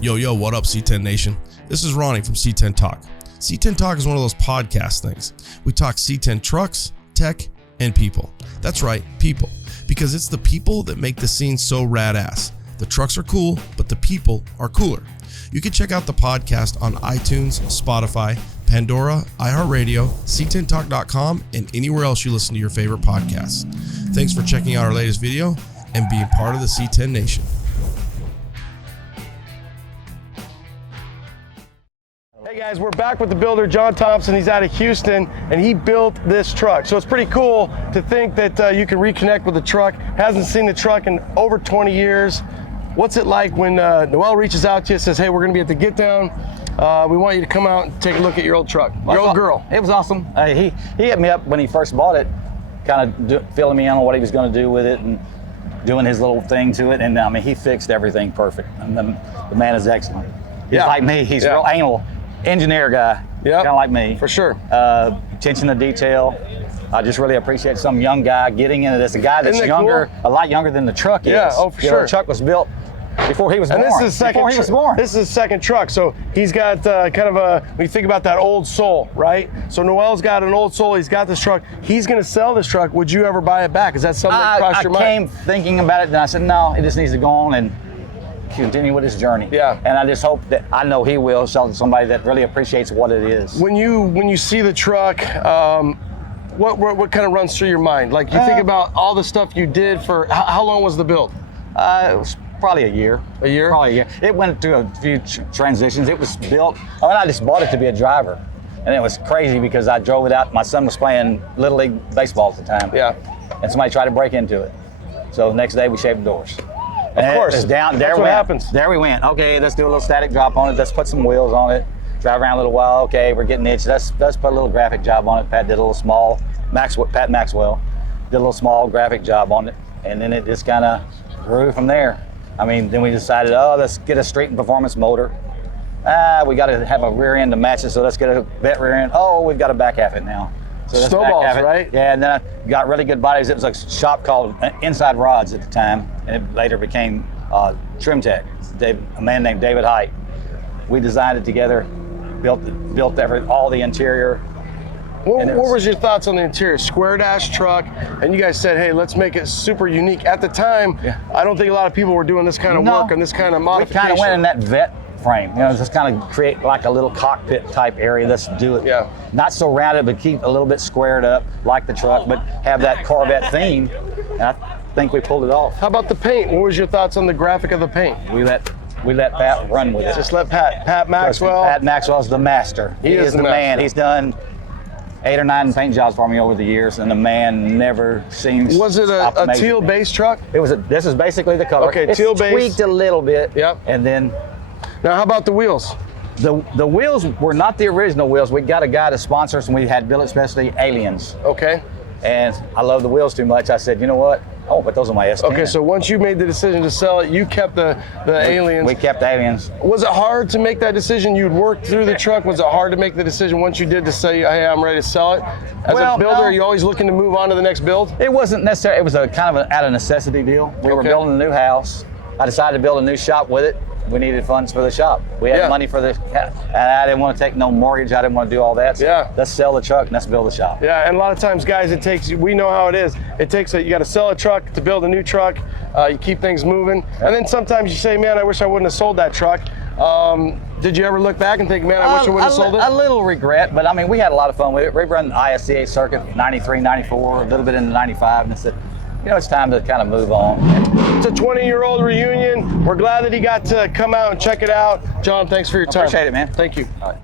Yo, what up, C10 Nation? This is Ronnie from C10 Talk. C10 Talk is one of those podcast things. We talk C10 trucks, tech, and people. That's right, people. Because it's the people that make the scene so rad-ass. The trucks are cool, but the people are cooler. You can check out the podcast on iTunes, Spotify, Pandora, iHeartRadio, C10Talk.com, and anywhere else you listen to your favorite podcasts. Thanks for checking out our latest video and being part of the C10 Nation. Hey guys, we're back with the builder, John Thompson. He's out of Houston, and he built this truck. So it's pretty cool to think that you can reconnect with the truck. Hasn't seen the truck in over 20 years. What's it like when Noel reaches out to you and says, hey, we're gonna be at the Get Down. We want you to come out and take a look at your old truck, your old girl. It was awesome. He hit me up when he first bought it, kind of filling me in on what he was gonna do with it and doing his little thing to it. And I mean, he fixed everything perfect. And the man is excellent. He's like me, he's real anal. Engineer guy, kind of like me. For sure. Attention to detail. I just really appreciate some young guy getting into this. A guy that's younger, a lot younger than the truck is. Yeah, oh, for sure. The truck was built before he was born. And this is his second truck. So he's got kind of a, when you think about that old soul, right? So Noel's got an old soul. He's got this truck. He's going to sell this truck. Would you ever buy it back? Is that something that crossed your mind? I came thinking about it, and I said, no, it just needs to go on and continue with his journey. Yeah. And I just hope that, I know he will, sell to somebody that really appreciates what it is. When you see the truck, what kind of runs through your mind? Like you think about all the stuff you did for, how long was the build? It was probably a year. A year? Probably a year. It went through a few transitions. It was built, I just bought it to be a driver. And it was crazy because I drove it out. My son was playing Little League baseball at the time. Yeah. And somebody tried to break into it. So the next day we shaved the doors. Of course. It's down. That's what happens. There we went. Okay, let's do a little static drop on it. Let's put some wheels on it. Drive around a little while. Okay, we're getting itched. Let's put a little graphic job on it. Pat did a little small. Pat Maxwell did a little small graphic job on it, and then it just kind of grew from there. I mean, then we decided, let's get a street and performance motor. We got to have a rear end to match it, so let's get a vet rear end. We've got to back half it now. So Snowballs, right? Yeah, and then I got really good bodies. It was a shop called Inside Rods at the time, and it later became Trim Tech. A man named David Height. We designed it together, built all the interior. What was your thoughts on the interior? Square dash truck, and you guys said, hey, let's make it super unique. At the time, I don't think a lot of people were doing this kind of work and this kind of modification. We kind of went in that vet frame, just kind of create like a little cockpit type area. Let's do it. Yeah. Not so rounded, but keep a little bit squared up like the truck, but have that Corvette theme. And I think we pulled it off. How about the paint? What was your thoughts on the graphic of the paint? We let Pat run with it. Just let Pat Maxwell. Pat Maxwell's the master. He is the man. He's done 8 or 9 paint jobs for me over the years, and the man never seems. Was it a teal base truck? It was. This is basically the color. Okay, teal base. Tweaked a little bit. Yep. And then. Now, how about the wheels? The wheels were not the original wheels. We got a guy to sponsor us, and we had built especially Aliens. Okay. And I love the wheels too much. I said, you know what? But those are my S10. Okay, so once you made the decision to sell it, you kept the Aliens. We kept Aliens. Was it hard to make that decision? You'd worked through the truck. Was it hard to make the decision once you did to say, hey, I'm ready to sell it? As a builder, are you always looking to move on to the next build? It wasn't necessary. It was a kind of out of necessity deal. We were building a new house. I decided to build a new shop with it. We needed funds for the shop. We had money for the, and I didn't want to take no mortgage. I didn't want to do all that. So let's sell the truck and let's build the shop. Yeah, and a lot of times, guys, we know how it is. It takes you got to sell a truck to build a new truck. You keep things moving. And then sometimes you say, man, I wish I wouldn't have sold that truck. Did you ever look back and think, man, I wish I wouldn't have sold it? A little regret, but I mean, we had a lot of fun with it. We run the ISCA circuit, 93, 94, a little bit into 95, and I said, it's time to kind of move on. It's a 20-year-old reunion. We're glad that he got to come out and check it out. John, thanks for your time. Appreciate it, man. Thank you. All right.